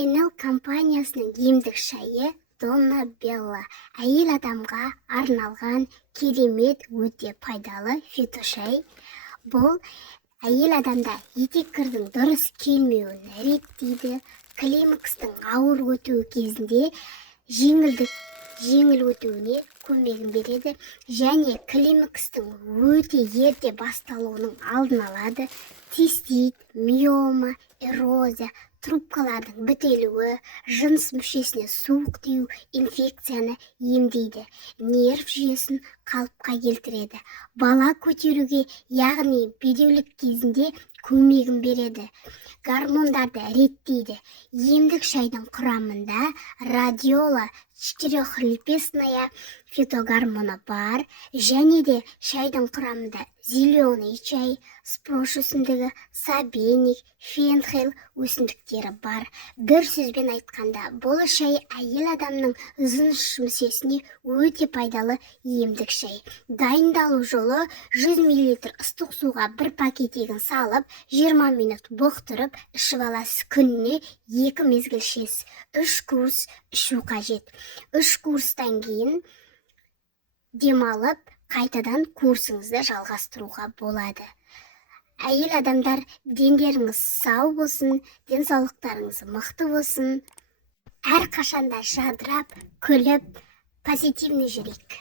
Enel компаниясының емдік шайы Donna Bella әйел адамға арналған керемет өте пайдалы фитошай. Бұл әйел адамда етек кірдің дұрыс келмеуін реттейді, климакстың ауыр өтуі кезінде жеңіл өтуіне көмегін береді және климакстың өте ерте басталуының алдын алады. Цистит, миома, эрозия, трубкалардың бітелуі, жыныс мүшесіне суық тию инфекцияны емдейді, нерв жүйесін қалыпқа келтіреді, бала көтеруге, яғни бедеулік кезінде көмегін береді, гормондарды реттейді. Емдік шайдың құрамында радиола 4-липесная фитогормоны бар, және де шайдың құрамында зеленый чай, спрош өсімдігі, сабеник, фенхел өсімдіктері бар. Бір сөзбен айтқанда, бұл шай әйел адамның жыныс мүшесіне өте пайдалы емдік шай. Дайындалу жолы 100 мл ыстық суға бір пакетегін салып, 20 минут бұқтырып, ішіп аласыз. Күніне 2 мезгіл ішесіз. 3 курс ішу қажет. 3 курстан кейін демалып, қайтадан курсыңызды жалғастыруға болады. Әйел адамдар, дендеріңіз сау болсын, денсаулықтарыңыз мықты болсын. Әрқашанда жадырап, күліп, позитивный жүрейік.